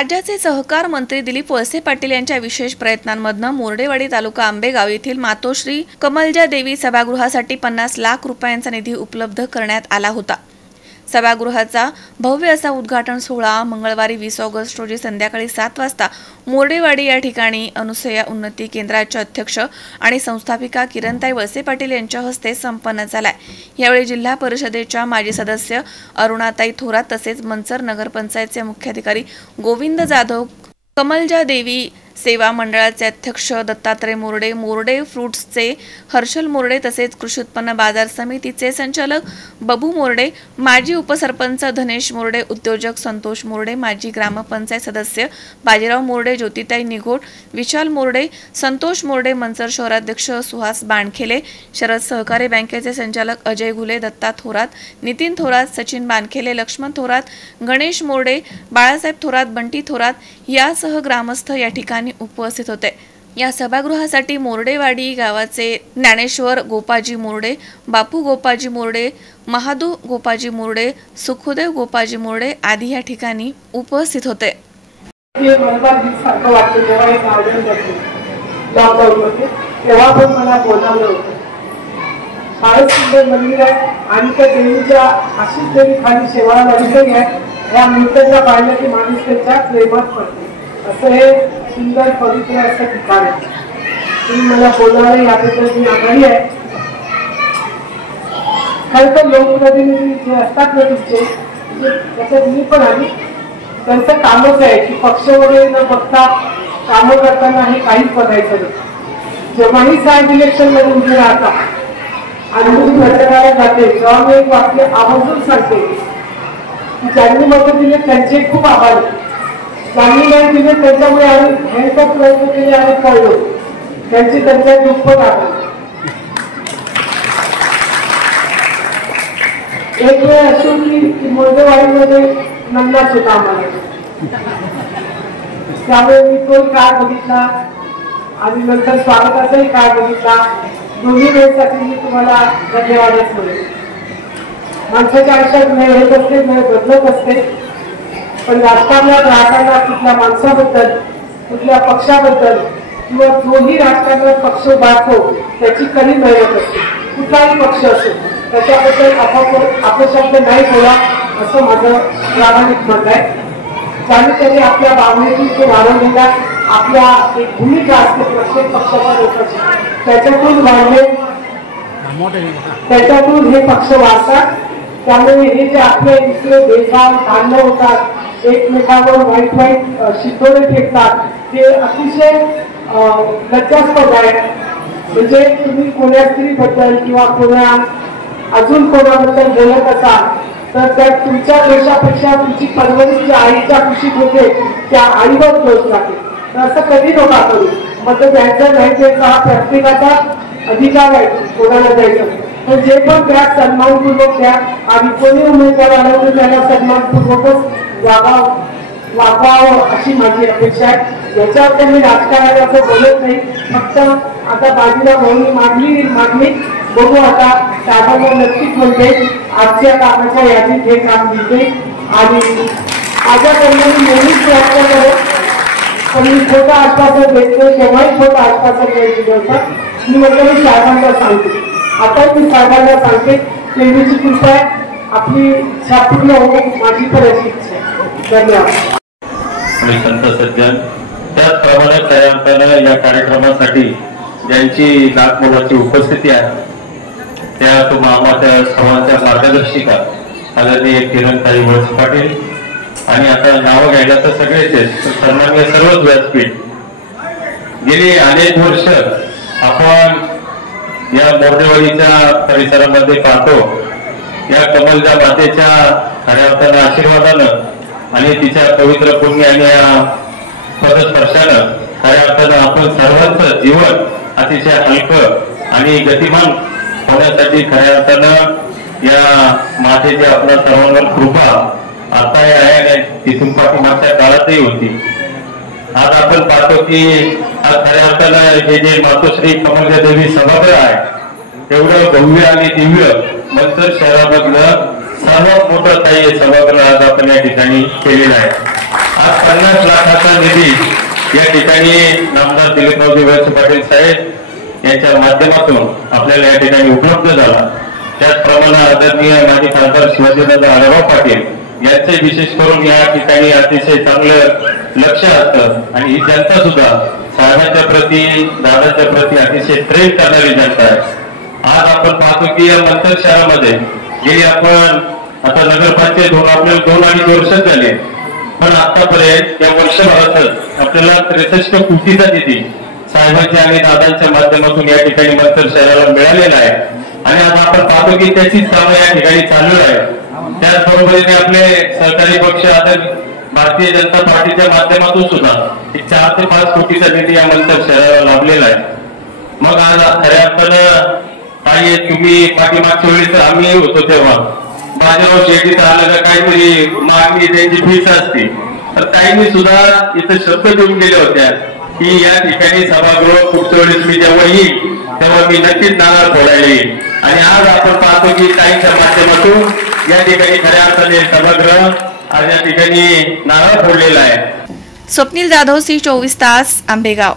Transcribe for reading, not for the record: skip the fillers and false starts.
राज्याचे सहकार मंत्री दिलीप वळसे पाटील यांच्या विशेष प्रयत्नांमधनं मोर्डेवाडी तालुका आंबेगाव येथील मातोश्री कमलजा देवी सभागृहासाठी 50 लाख रुपयांचा निधी उपलब्ध करण्यात आला होता। सभागृहाचा भव्य असा उद्घाटन सोहळा मंगळवारी 20 ऑगस्ट रोजी संध्याकाळी 7 वाजता मोर्डेवाडी या ठिकाणी अनुसया उन्नती केंद्राचे अध्यक्ष आणि संस्थापिका किरणताई वळसे पाटील यांच्या हस्ते संपन्न झालाय। यावेळी जिल्हा परिषदेच्या माजी सदस्य अरुणाताई थोरात तसेच मंचर नगरपंचायतचे मुख्याधिकारी गोविंद जाधव, कमलजा देवी सेवा मंडळाचे अध्यक्ष दत्तात्रय मोरडे, मोरडे फ्रूट्सचे हर्षल मोरडे तसेच कृषी उत्पन्न बाजार समितीचे संचालक बबू मोरडे, माजी उपसरपंच धनेश मोरडे, उद्योजक संतोष मोरडे, माजी ग्रामपंचायत सदस्य बाजीराव मोरडे, ज्योतिताई निघोड, विशाल मोरडे, संतोष मोरडे, मंचर शहराध्यक्ष सुहास बाणखेले, शरद सहकारी बँकेचे संचालक अजय घुले, दत्ता थोरात, नितीन थोरात, सचिन बाणखेले, लक्ष्मण थोरात, गणेश मोरडे, बाळासाहेब थोरात, बंटी थोरात यासह ग्रामस्थ या ठिकाणी उपस्थित होते। या सभागृहासाठी मोर्डेवाडी गावाचे ज्ञानेश्वर गोपाजी मोरडे, बापू गोपाजी मोरडे, महादू गोपाजी मोरडे, सुखदेव गोपाजी मोरडे आदी या ठिकाणी उपस्थित होते। तेव्हा पण मला बोलावलं होतं। फारच सुंदर मंदिर आहे आणि त्या देवीच्या अशीच देवी खाली सेवा लागलेली आहे। या मूर्तीला पाहिलं की माणूस त्यांच्या प्रेमात पडते। असं हे सुंदर पवित्र असं ठिकाण आहे। तुम्ही मला बोलावलं याबद्दल मी आभारी आहे। खरं तर लोकप्रतिनिधी जे असतात ना तुमचे, त्याच्यात मी पण आली, त्यांचं कामच आहे की पक्ष वगैरे न बघता कामं करताना हे काहीच बघायचं नाही। जेव्हाही साहेब इलेक्शन मध्ये उभे राहतात आणि मी प्रचाराला जाते तेव्हा मी एक वाक्य आवर्जून सांगते की ज्यांनी मतं दिले त्यांचे खूप आभार, ज्यांनी नाही दिले त्यांच्यामुळे आम्ही भयंकर प्रयत्न केले आणि पळलो, त्यांची त्यांच्या दुप्पट आभार। एक वेळ अशी होती की मोर्डेवाडीमध्ये नंदाच होता आम्हाला, त्यामुळे मी तोही काळ बघितला आणि नंतर स्वागताचाही काळ बघितला। दोन्ही वेळेसाठी मी तुम्हाला धन्यवादच बोलेन। माणसाच्या आयुष्यात वेळ येत असते, वेळ बदलत असते, पण राजकारणात राहताना कुठल्या माणसाबद्दल, कुठल्या पक्षाबद्दल किंवा जोही राजकारणात पक्ष उभारतो त्याची खरी मेहनत असते। कुठलाही पक्ष असो त्याच्याबद्दल अपशब्द नाही बोला असं माझं प्रामाणिक मत आहे। कारण त्यांनी आपल्या भावनेतून तो वाढवलेला आपल्या एक भूमिका असते प्रत्येक पक्षाच्या लोकांची, त्याच्यातून वाढले, त्याच्यातून हे पक्ष वाढतात। त्यामुळे हे जे आपले इथले भेदभाव भांडणं होतात, एकमेकांवर वाईट वाईट शिकवणे फेकतात, ते अतिशय लज्जास्पद आहे। म्हणजे तुम्ही कोण्या स्त्रीबद्दल किंवा कोणा अजून कोणाबद्दल बोलत असाल तर त्या तुमच्या दोषापेक्षा तुमची परवरिश ज्या आईच्या खुशीत होते त्या आईवर दोष लागेल। तर असं कधी नका करू। मत द्यायचं नाही द्यायचं हा प्रत्येकाचा अधिकार आहे, कोणाला द्यायचं, पण जे पण त्या सन्मानपूर्वक द्या आणि कोणी उमेदवार आला तर त्याला सन्मानपूर्वकच वागावं अशी माझी अपेक्षा आहे। याच्यावर त्यांनी राजकारणाचं बोलत नाही, फक्त आता बाजूला भाऊनी मागणी बघू। आता साहेबांना नक्कीच म्हणते आजच्या कामाच्या यादीत हे काम दिले आणि माझ्याकडनं मी नेहमीच प्रयत्न करत, पण मी खोटं आश्वासन देत नाही, केव्हाही खोटं आश्वासन द्यायची होतं। मी म्हटलं मी साहेबांना सांगते, आता मी साहेबांना सांगते देवीची कृपा आहे, आपली इच्छा पूर्ण होऊन माझी पण अशी इच्छा आहे। धन्यवाद। संत सज्जन, त्याचप्रमाणे खऱ्या अर्थानं या कार्यक्रमासाठी ज्यांची नागमोलाची उपस्थिती आहे त्या आमच्या सर्वांच्या मार्गदर्शिका आदरणीय किरणताई वळसे पाटील आणि आता नावं घ्यायला तर सगळेच सन्माननीय सर्वच व्यासपीठ। गेली अनेक वर्ष आपण या मोर्डेवाडीच्या परिसरामध्ये पाहतो, या कमलजा मातेच्या खऱ्या अर्थानं आशीर्वादानं आणि तिच्या पवित्र पुण्य आणि या पदस्पर्शानं खऱ्या अर्थानं आपण सर्वांचं जीवन अतिशय हलकं आणि गतिमान होण्यासाठी खऱ्या अर्थानं या मातेची आपल्या सर्वांवर कृपा आता आहे, तिथून पाठीमागच्या काळातही होती। आज आपण पाहतो की आज खऱ्या अर्थानं हे जे मातोश्री कमलजा देवी सभागृह आहे तेवढं भव्य आणि दिव्य मंचर शहरामधलं सर्वात मोठं काही सभागृह आज आपण या ठिकाणी केलेलं आहे। आज 50 लाखाचा निधी या ठिकाणी नामदार दिलीपरावजी वळसे पाटील साहेब यांच्या माध्यमातून आपल्याला या ठिकाणी उपलब्ध झाला। त्याचप्रमाणे आदरणीय माजी खासदार शिवाजीदादा आढळराव पाटील यांचे विशेष करून या ठिकाणी अतिशय चांगलं लक्ष असतं आणि ही जनता सुद्धा साहेबांच्या प्रती दादाच्या प्रती अतिशय प्रेम करणारी जनता आहे। आज आपण पाहतो की या मंथर शहरामध्ये गेली आपण आता नगरपंचायत होऊन आपल्याला 2-2.5 वर्ष झाले, पण आतापर्यंत या वर्षभरातच आपल्याला 63 कोटीचा निधी साहेबांच्या आणि दादांच्या माध्यमातून या ठिकाणी मंथर शहराला मिळालेला आहे आणि आज आपण पाहतो की त्याची कामं या ठिकाणी चालू आहे। त्याचबरोबरीने आपले सहकारी पक्ष आता भारतीय जनता पार्टीच्या माध्यमातून सुद्धा 4 ते 5 कोटीचा निधी या मंथर शहराला लाभलेला आहे। मग आज खऱ्या अर्थानं काही तुम्ही पाठीमागच्या वेळी तर आम्ही होतो तेव्हा बाजारावर शेतीत आलं का काहीतरी मागणी त्यांची फीस असते, तर काहींनी सुद्धा इथं शब्द देऊन गेल्या होत्या की या ठिकाणी सभागृह पुढच्या वेळेस मी जेव्हा येईल तेव्हा मी नक्कीच नारळ फोडायला येईल आणि आज आपण पाहतो की काहींच्या माध्यमातून या ठिकाणी खऱ्या अर्थाने सभागृह आज या ठिकाणी नारळ फोडलेला आहे। स्वप्नील जाधव, C24 तास, आंबेगाव।